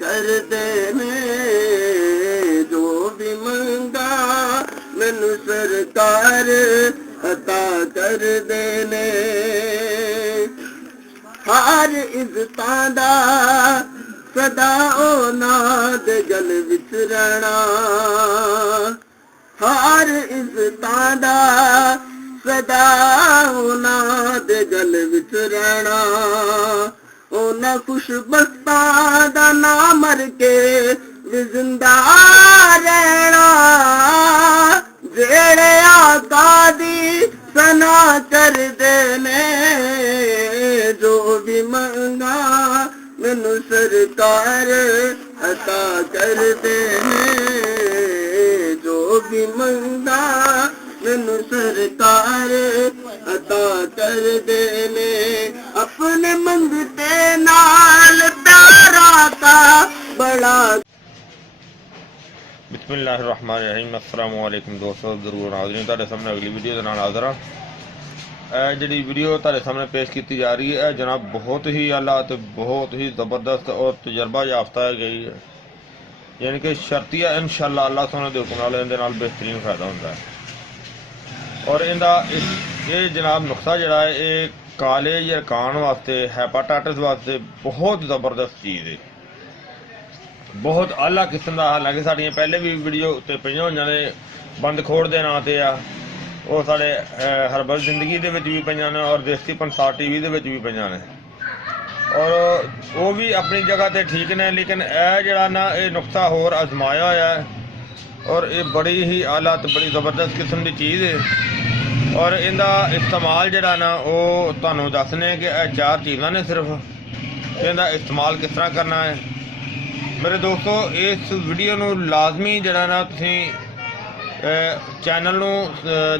ਕਰਦੇ ਨੇ ਜੋ ਵੀ ਮੰਗਾ ਮੈਨੂੰ ਸਰਕਾਰ ਅਤਾ ਕਰਦੇ ਨੇ। ਹਰ ਇੱਜ਼ਤਾਂ ਦਾ ਸਦਾ ਉਹਨਾਂ ਦੇ ਗਲ ਵਿੱਚ ਰਹਿਣਾ, ਹਰ ਇੱਜ਼ਤਾਂ ਦਾ ਸਦਾ ਉਹਨਾਂ ਦੇ ਗਲ ਵਿੱਚ ਰਹਿਣਾ। ਉਹਨਾਂ ਖੁਸ਼ਬਖਤਾਂ ਦਾ ਨਾਂ ਮਰ ਕੇ ਵੀ ਜ਼ਿੰਦਾ ਰਹਿਣਾ, ਜਿਹੜੇ ਆਕਾ ਦੀ ਸਨਾ ਕਰਦੇ ਨੇ ਜੋ ਵੀ ਮੰਗਾ ਮੈਨੂੰ ਸਰਕਾਰ ਅਤਾ ਕਰਦੇ ਨੇ, ਜੋ ਵੀ ਮੰਗਾ ਮੈਨੂੰ ਸਰਕਾਰ ਅਤਾ ਕਰਦੇ ਨੇ। अपने मंगते नाल प्यारा का बड़ा। बिस्मिल्लाहिर्रहमानिर्रहीम। अस्सलाम वालेकुम दोस्तों, जरूर हाज़रीन तुहाडे सामने अगली वीडियो दे नाल हाज़र हां। जिहड़ी वीडियो तुहाडे सामने पेश की जा रही है जनाब बहुत ही आला ते बहुत ही ज़बरदस्त और तजर्बा याफ्ता है गई है, यानी कि शर्तिया इंशाअल्लाह अल्लाह सोने दे हुक्म नाल इहदे नाल बेहतरीन फायदा हुंदा है। और इहदा ये जनाब नुस्खा जिहड़ा है ये काले यरकान वास्ते हैपाटाइटिस वास्ते बहुत ज़बरदस्त चीज़ है, बहुत आला किस्म का। हालांकि साड़ियाँ पहले भी वीडियो उत्ते पईयां होईयां ने बंद खोड़ दे नां ते आ, वो साढ़े हरबल जिंदगी दे विच भी पईयां ने और देसी पंसार टीवी दे विच भी पईयां ने, और वो भी अपनी जगह ते ठीक ने। लेकिन यह जिहड़ा ना ये नुस्खा होर आजमाया होया है और ये बड़ी ही आला ते बड़ी ज़बरदस्त किस्म की चीज़ है। और इनका इस्तेमाल जड़ा ना वो तुहानू दसने कि चार चीज़ां ने सिर्फ, इनका इस्तेमाल किस तरह करना है। मेरे दोस्तों इस वीडियो नू लाजमी जड़ा ना तुसीं चैनल नू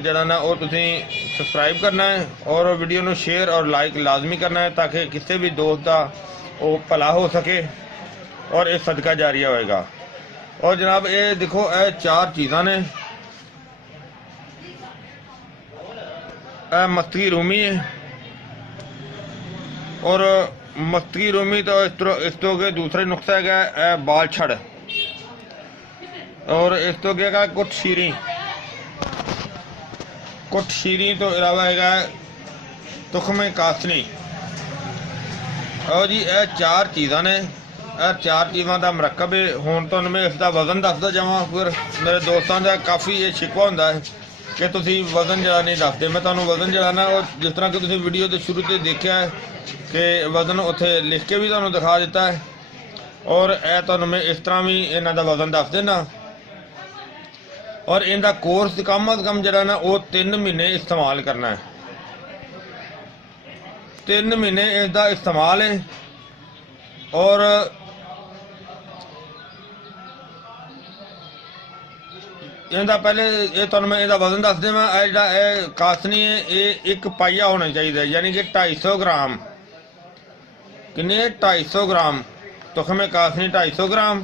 जड़ा ना वो तुसीं सबसक्राइब करना है और वीडियो नू शेयर और लाइक लाजमी करना है ताकि किसी भी दोस्त का वो भला हो सके और ये सदका जारिया होएगा। और जनाब ये देखो ये चार चीज़ां ने, मस्तकी रूमी है और मस्तकी रूमी तो इस तो के दूसरे नुस्खा है बाल छड़, और इस तो क्या कुट शीरी, कुट शीरी तो इलावा है तुखमे कासनी। और जी यह चार चीज़ां ने, यह चार चीज़ों का मरकब है। हुण तुहानूं मैं इसका वजन दसदा जावां, फिर मेरे दोस्तों का काफ़ी ये शिकवा हुंदा है कि तुसी वजन जरा नहीं दसते। मैं तुहानूं वजन जरा ना और जिस तरह कि तुसी वीडियो के शुरू से देखा है कि वजन उत्थे लिख के भी तुहानूं दिखा दिता है, और यह तुहानूं मैं इस तरह भी इन्हां दा वजन दस देना। और इनका कोर्स कम अज कम जरा ना वो 3 महीने इस्तेमाल करना है, 3 महीने इसका इस्तेमाल है। और इनका पहले ये तुहानूं मैं इसका वजन दस देवां। जिहड़ा कासनी है ये 1 पाइया होना चाहिए, यानी कि 250 ग्राम। किन्ने 250 ग्राम तुखमे कासनी 250 ग्राम।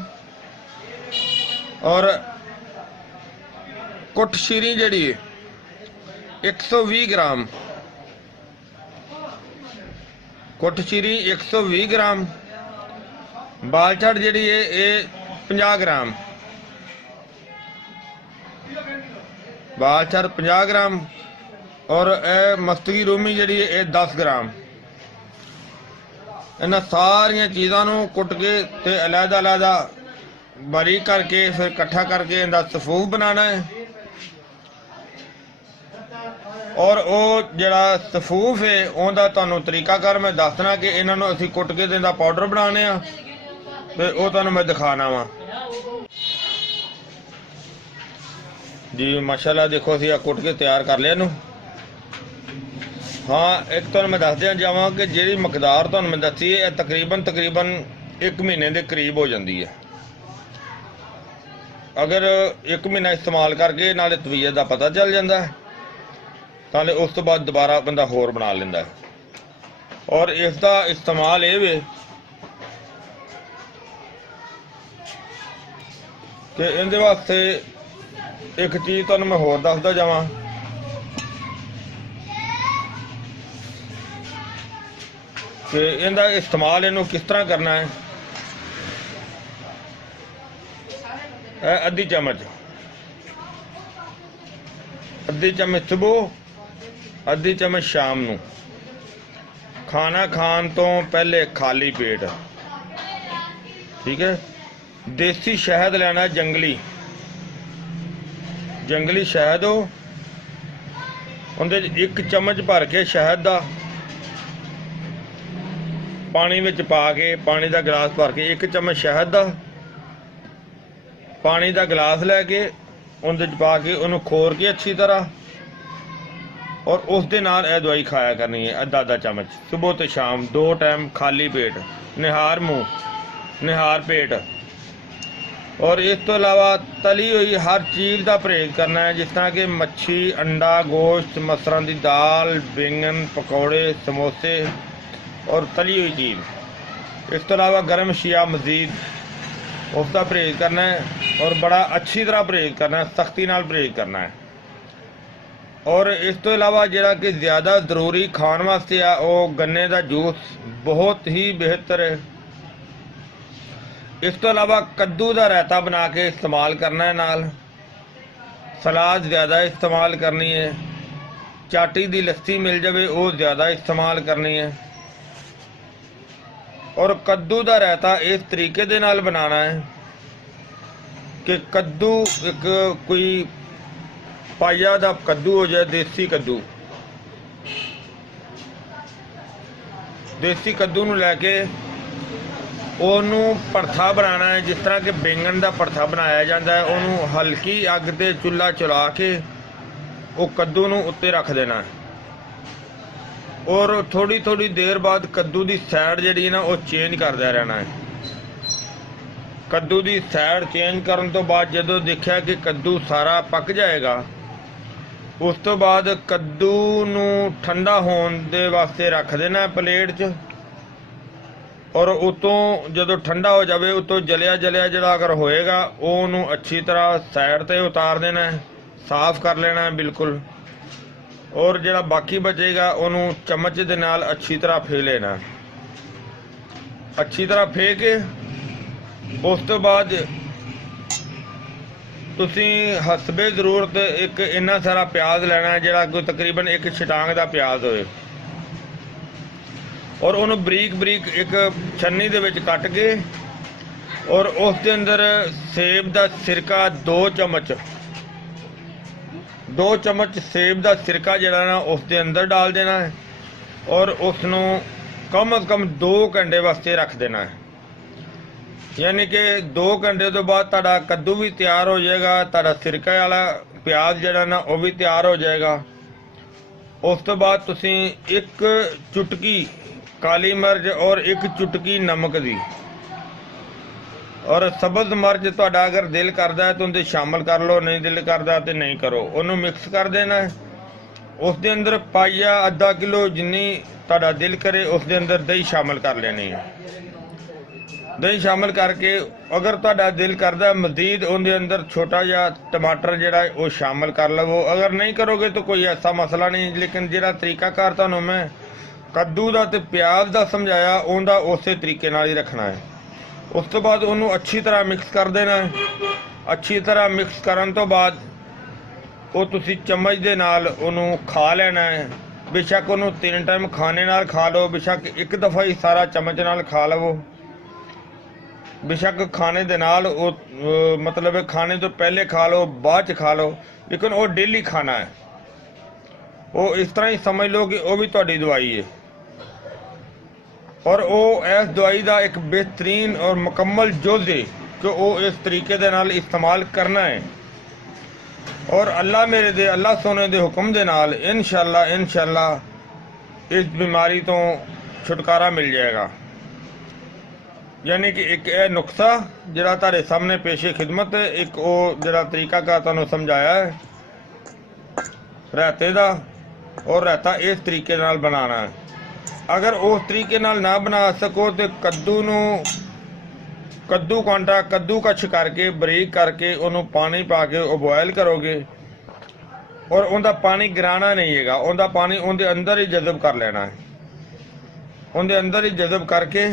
और कुट शीरी जिहड़ी 120 ग्राम, कुट शीरी 120 ग्राम। बाल छड़ जिहड़ी है ये 50 ग्राम, बाल छड़ 50 ग्राम। और मस्तकी रूमी जिहड़ी है 10 ग्राम। इन्हां सारियां चीज़ां नूं कुट के ते अलहदा अलहदा बारीक करके फिर इकट्ठा करके इनका सफूफ बनाना है। और वो जिहड़ा सफूफ है उहदा तुहानूं तरीकाकार मैं दसना कि इन्हां नूं असीं कुट के इहदा पाउडर बनाने आ ते वो तुहानूं मैं दिखाना वा जी। माशाल्लाह देखो असीं कुट के तैयार कर लिया नूं। हाँ एक तुहानूं मैं दस दिया जावां कि जिहड़ी मकदार तुहानूं मैं दसी है तकरीबन 1 महीने के करीब हो जाती है। अगर 1 महीना इस्तेमाल करके नाले तवीयत का पता चल जाता है, नाले उस तो बाद दोबारा बंदा होर बना लेंदा है। और इसका इस्तेमाल ये वे कि इहदे वास्ते एक चीज़ तुहानूं मैं होर दसदा जावां कि इहदा इस्तेमाल इहनूं किस तरह करना है। ਅੱਧੀ ਚਮਚ ਸੁਬਹ, ਅੱਧੀ ਚਮਚ ਸ਼ਾਮ ਨੂੰ, ਖਾਣਾ ਖਾਣ ਤੋਂ ਪਹਿਲੇ ਖਾਲੀ ਪੇਟ। ठीक है। देसी शहद लेना, जंगली शहद हो, उहदे 1 चम्मच भर के शहद का पानी विच पा के, पानी का गिलास भर के 1 चम्मच शहद का पानी का गिलास लैके उहदे पा के उन्होंने खोर के अच्छी तरह, और उस दे नाल यह दवाई खाया करनी है आधा चम्मच सुबह तो शाम, 2 टाइम खाली पेट, निहार पेट। और इस तो अलावा तली हुई हर चीज़ का परहेज करना है, जिस तरह कि मच्छी, अंडा, गोश्त, मसरां दी दाल, बैंगन, पकौड़े, समोसे और तली हुई चीज़। इस तो अलावा गर्म अशिया मज़ीद उसका परहेज करना है, और बड़ा अच्छी तरह परहेज करना है, सख्ती नाल परहेज करना है। और इस तो अलावा जिहड़ा कि ज़्यादा जरूरी खाण वास्ते आ, वो गन्ने का जूस बहुत ही बेहतर है। इस तो अलावा कद्दू का रायता बना के इस्तेमाल करना है, नाल सलाद ज़्यादा इस्तेमाल करनी है, चाटी दी लस्सी मिल जाए वो ज़्यादा इस्तेमाल करनी है। और कद्दू का रायता इस तरीके दे नाल बनाना है कि कद्दू एक कोई पाइया दा कद्दू हो जाए, देसी कद्दू नूं लैके ਉਹਨੂੰ ਭਰਥਾ बनाना है, जिस तरह कि बैंगन का भरथा बनाया जाता है। ਉਹਨੂੰ हल्की अग ते चुल्हा चला के वो कद्दू नूं उत्ते रख देना है, और थोड़ी थोड़ी देर बाद कद्दू की साइड जिहड़ी ना वो चेंज करदा रहना है। कद्दू की साइड चेंज करन तो बाद जदों देखिया कि कद्दू सारा पक जाएगा, उस तो बाद कद्दू नूं ठंडा होने दे वास्ते रख देना है प्लेट 'च। और उतों जदों ठंडा हो जाए, उतों जलिया जिहड़ा अगर होएगा वो अच्छी तरह साइड ते उतार देना है, साफ कर लेना है बिल्कुल। और जिहड़ा बाकी बचेगा उन्होंने चम्मच दे नाल अच्छी तरह फे लेना, अच्छी तरह फे के उस तो बाद तुसी हसबे जरूरत एक इन्ना सारा प्याज लेना है, जिहड़ा कोई तकरीबन 1 छटांग का प्याज होए, और उन्होंने बरीक बरीक एक छन्नी दे विच कट के, और उस दे अंदर सेब का सिरका 2 चम्मच सेब का सिरका जिहड़ा ना उस दे अंदर डाल देना है, और उसनों कम अज कम 2 घंटे वास्ते रख देना है। यानी कि 2 घंटे तो बाद तुहाडा कद्दू भी तैयार हो जाएगा, तुहाडा सिरका वाला प्याज जिहड़ा ना वो भी तैयार हो जाएगा। उस तो बाद तुसी 1 चुटकी काली मिर्च और 1 चुटकी नमक दी, और सब्ज़ मिर्च तुहाडा अगर दिल करता है तो उनके शामिल कर लो, नहीं दिल करता तो नहीं करो। उन्होंने मिक्स कर देना है। उस दे अंदर पाइया आधा किलो जिन्नी तुहाडा दिल करे उस दे अंदर दही शामिल कर लेनी है। दही शामिल करके अगर तुहाडा दिल करता मजीद उनके अंदर छोटा जिहा टमाटर जिहड़ा वो शामिल कर लवो। अगर नहीं करोगे तो कोई ऐसा मसला नहीं, लेकिन जिहड़ा तरीकाकार तुहानूं मैं कद्दू का ते प्याज का समझाया उनका उस तरीके नाल ही रखना है। उस तो बाद उन्होंने अच्छी तरह मिक्स कर देना है। अच्छी तरह मिक्स करन तो बाद वो तुसी चम्मच दे नाल उन्होंने खा लेना है। बेशक उन्होंने 3 टाइम खाने नाल खा लो, बेशक एक दफ़ा ही सारा चम्मच नाल खा लवो, बेशक खाने दे नाल मतलब खाने तो पहले खा लो बाद च खा लो, लेकिन वो डेली खाना है। वो इस तरह ही समझ लो कि वो भी तुहाडी दवाई है, और वो इस दवाई का एक बेहतरीन और मुकम्मल जुज़ है कि वो इस तरीके दे नाल इस्तेमाल करना है। और अल्लाह सोने दे हुक्म दे नाल इंशाअल्लाह इस बीमारी तो छुटकारा मिल जाएगा। यानी कि एक यह नुस्खा जिहड़ा तुहाडे सामने पेशे खिदमत है, एक वो जिहड़ा तरीकाकार तुहानूं समझाया है रायते का, और रायता इस तरीके नाल बनाना है। अगर उस तरीके नाल ना बना सको तो कद्दू कांटा कद्दूकश करके बरीक करके उन्होंने पानी पा के बॉयल करोगे, और उनका पानी गिराना नहीं है, उनका पानी उनके अंदर ही जज़ब कर लेना है। उनके अंदर ही जज़ब करके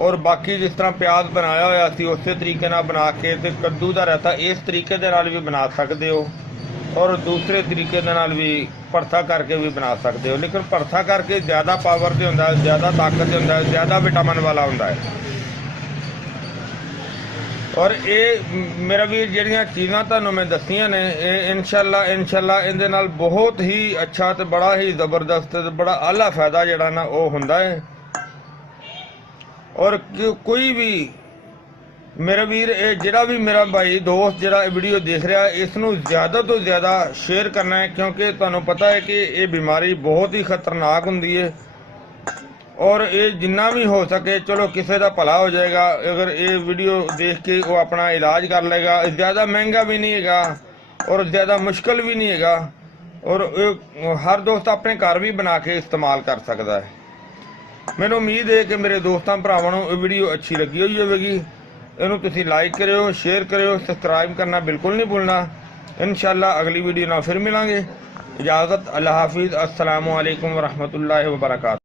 ਔਰ ਬਾਕੀ ਜਿਸ ਤਰ੍ਹਾਂ ਪਿਆਜ਼ ਬਣਾਇਆ ਹੋਇਆ ਸੀ ਉਸੇ ਤਰੀਕੇ ਨਾਲ ਬਣਾ ਕੇ, ਤੇ ਕੱਦੂ ਦਾ ਰਾਇਤਾ ਇਸ ਤਰੀਕੇ ਦੇ ਨਾਲ ਵੀ ਬਣਾ ਸਕਦੇ ਹੋ ਔਰ ਦੂਸਰੇ ਤਰੀਕੇ ਦੇ ਨਾਲ ਵੀ ਭਰਥਾ ਕਰਕੇ ਵੀ ਬਣਾ ਸਕਦੇ ਹੋ। ਲੇਕਿਨ ਭਰਥਾ ਕਰਕੇ ਜ਼ਿਆਦਾ ਪਾਵਰ ਤੇ ਹੁੰਦਾ, ਜ਼ਿਆਦਾ ਤਾਕਤ ਤੇ ਹੁੰਦਾ, ਜ਼ਿਆਦਾ ਵਿਟਾਮਿਨ ਵਾਲਾ ਹੁੰਦਾ ਹੈ। ਔਰ ਇਹ ਮੇਰਾ ਵੀਰ ਜਿਹੜੀਆਂ ਚੀਜ਼ਾਂ ਤੁਹਾਨੂੰ ਮੈਂ ਦੱਸੀਆਂ ਨੇ, ਇਹ ਇਨਸ਼ਾਅੱਲਾ ਇਹਦੇ ਨਾਲ ਬਹੁਤ ਹੀ ਅੱਛਾ ਤੇ ਬੜਾ ਹੀ ਜ਼ਬਰਦਸਤ ਤੇ ਬੜਾ ਆਲਾ ਫਾਇਦਾ ਜਿਹੜਾ ਨਾ ਉਹ ਹੁੰਦਾ ਹੈ। ਔਰ ਕੋਈ ਵੀ ਮੇਰਾ ਵੀਰ, ਇਹ ਜਿਹੜਾ ਵੀ ਮੇਰਾ ਭਾਈ ਦੋਸਤ ਜਿਹੜਾ ਇਹ ਵੀਡੀਓ ਦੇਖ ਰਿਹਾ, ਇਸ ਨੂੰ ਜ਼ਿਆਦਾ ਤੋਂ ਜ਼ਿਆਦਾ ਸ਼ੇਅਰ ਕਰਨਾ ਹੈ, ਕਿਉਂਕਿ ਤੁਹਾਨੂੰ ਪਤਾ ਹੈ ਕਿ ਇਹ ਬਿਮਾਰੀ ਬਹੁਤ ਹੀ ਖਤਰਨਾਕ ਹੁੰਦੀ ਹੈ। ਔਰ ਇਹ ਜਿੰਨਾ ਵੀ ਹੋ ਸਕੇ ਚਲੋ ਕਿਸੇ ਦਾ ਭਲਾ ਹੋ ਜਾਏਗਾ ਅਗਰ ਇਹ ਵੀਡੀਓ ਦੇਖ ਕੇ ਉਹ ਆਪਣਾ ਇਲਾਜ ਕਰ ਲਏਗਾ। ਜ਼ਿਆਦਾ ਮਹਿੰਗਾ ਵੀ ਨਹੀਂ ਹੈਗਾ ਔਰ ਜ਼ਿਆਦਾ ਮੁਸ਼ਕਲ ਵੀ ਨਹੀਂ ਹੈਗਾ, ਔਰ ਇਹ ਹਰ ਦੋਸਤ ਆਪਣੇ ਘਰ ਵੀ ਬਣਾ ਕੇ ਇਸਤੇਮਾਲ ਕਰ ਸਕਦਾ ਹੈ। ਮੈਨੂੰ ਉਮੀਦ ਹੈ ਕਿ ਮੇਰੇ ਦੋਸਤਾਂ ਭਰਾਵਾਂ ਨੂੰ ਇਹ ਵੀਡੀਓ ਅੱਛੀ ਲੱਗੀ ਹੋਈ ਹੋਵੇਗੀ। ਇਹਨੂੰ ਤੁਸੀਂ ਲਾਈਕ ਕਰਿਓ, ਸ਼ੇਅਰ ਕਰਿਓ, ਸਬਸਕ੍ਰਾइब ਕਰਨਾ ਬਿਲਕੁਲ ਨਹੀਂ ਭੁੱਲਣਾ। इंशाअल्लाह अगली वीडियो ना फिर मिलेंगे। इजाज़त, अल्लाह हाफिज़, अस्सलामु अलैकुम वरहमतुल्लाहि वबरकातुहू।